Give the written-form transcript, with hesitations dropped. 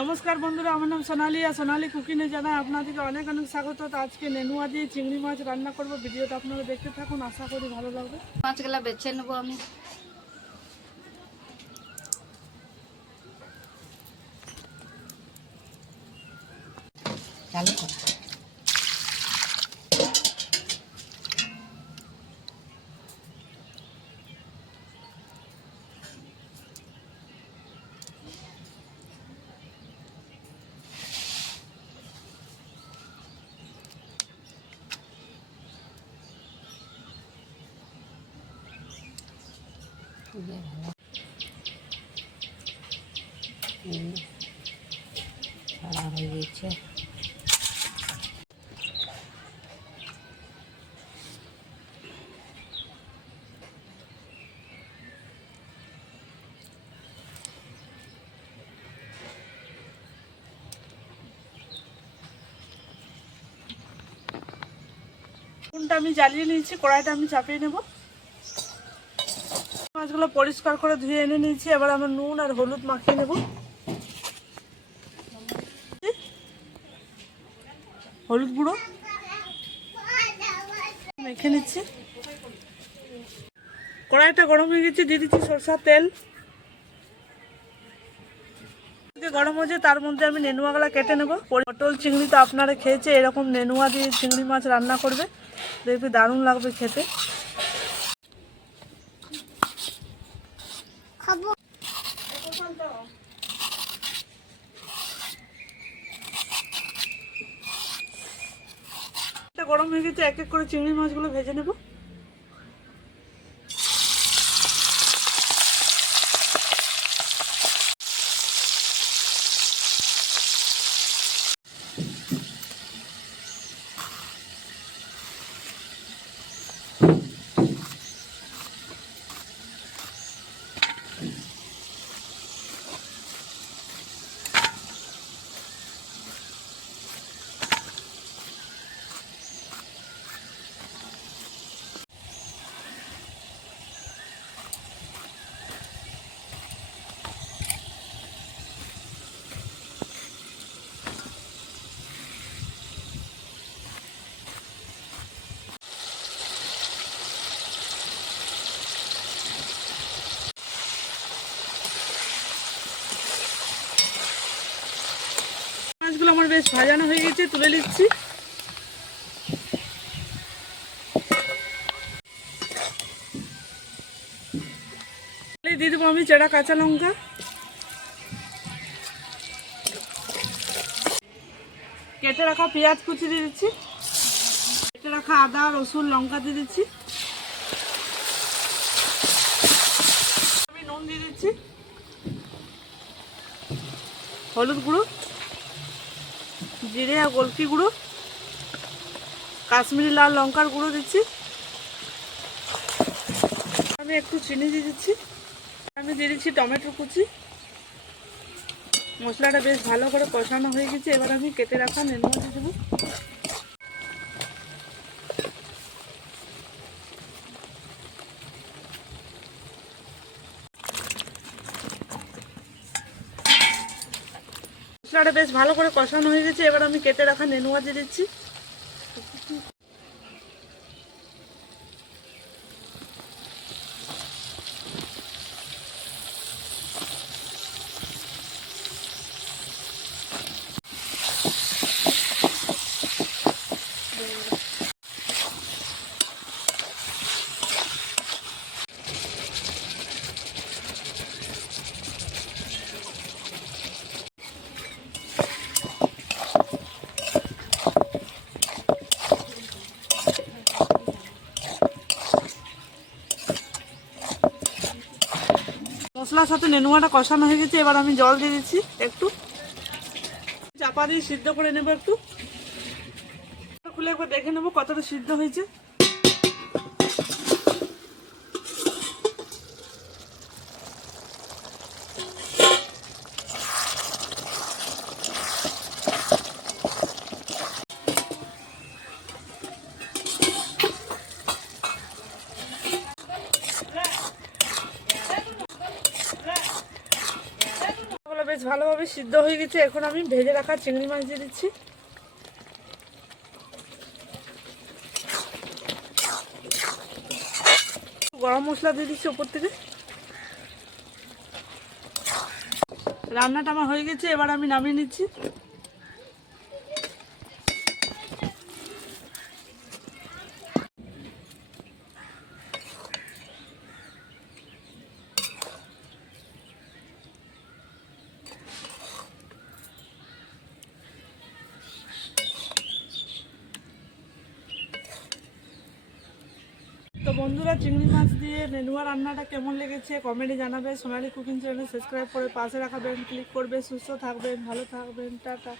নমস্কার বন্ধুরা, আমার নাম সোনালি আর সোনালি কুকিংয়ে জানাই আপনাদেরকে অনেক অনেক স্বাগত। তো আজকে নেনুয়া দিয়ে চিংড়ি মাছ রান্না করব। ভিডিওটা আপনারা দেখতে থাকুন, আশা করি ভালো লাগবে। মাছগুলা বেছে নেবো আমি। চালু কর। ছাড়া হয়ে গেছে। কোনটা আমি জ্বালিয়ে নিয়েছি, কড়াইটা আমি চাপিয়ে নেব। মাছগুলো পরিষ্কার করে ধুয়ে এনে নিয়েছি। এবার আমি নুন আর হলুদ মাখিয়ে নেব। হলুদ গুঁড়ো মেখে নিচ্ছি। কড়াইটা গরম হয়ে গেছে, দিয়ে দিচ্ছি সরষার তেল। গরম হয়েছে, তার মধ্যে আমি নেনুয়াগুলা কেটে নেব। পটল চিংড়ি তো আপনারা খেয়েছে, এরকম নেনুয়া দিয়ে চিংড়ি মাছ রান্না করবে, দেখবি দারুণ লাগবে খেতে। গরম হয়ে গেছে, এক এক করে চিংড়ি মাছগুলো ভেজে নেব। মাছগুলো আমার বেশ ভাজানো হয়ে গেছে, তুলে নিচ্ছি। দিয়ে দেবো আমি চেরা কাঁচা লঙ্কা, কেটে রাখা পেঁয়াজ কুচি দিয়ে দিচ্ছি, কেটে রাখা আদা রসুন লঙ্কা দিয়ে দিচ্ছি। আমি নুন দিয়ে দিচ্ছি, হলুদ গুঁড়ো, জিরে আর গোলকি গুঁড়ো, কাশ্মীরি লাল লঙ্কার গুঁড়ো দিচ্ছি। আমি একটু চিনি দিয়ে দিচ্ছি। আমি দিয়ে দিচ্ছি টমেটো কুচি। মশলাটা বেশ ভালো করে কষানো হয়ে গেছে। এবার আমি কেটে রাখা নেনুয়া দিয়ে দেবো। মশলাটা বেশ ভালো করে কষানো হয়ে গেছে। এবার আমি কেটে রাখা নেনুয়া দিয়ে দিচ্ছি। মশলার সাথে নেনুয়াটা কষানো হয়ে গেছে। এবার আমি জল দিয়ে দিচ্ছি একটু, চাপা দিয়ে সিদ্ধ করে নেবো। একটু খুলে একবার দেখে নেবো কতটা সিদ্ধ হয়েছে। বেশ বেশ ভালোভাবে সিদ্ধ হয়ে গেছে। এখন আমি ভেজে রাখা চিংড়ি মাছ দিয়ে দিচ্ছি। গরম মশলা দিয়ে দিচ্ছি উপর থেকে। রান্নাটা আমার হয়ে গেছে, এবার আমি নামিয়ে নিচ্ছি। তো বন্ধুরা, চিংড়ি মাছ দিয়ে নেনুয়া রান্নাটা কেমন লেগেছে কমেন্টে জানাবে। সোনালী কুকিং চ্যানেল সাবস্ক্রাইব করে পাশে রাখা বেল ক্লিক করবে। সুস্থ থাকবেন, ভালো থাকবেন, টাটা।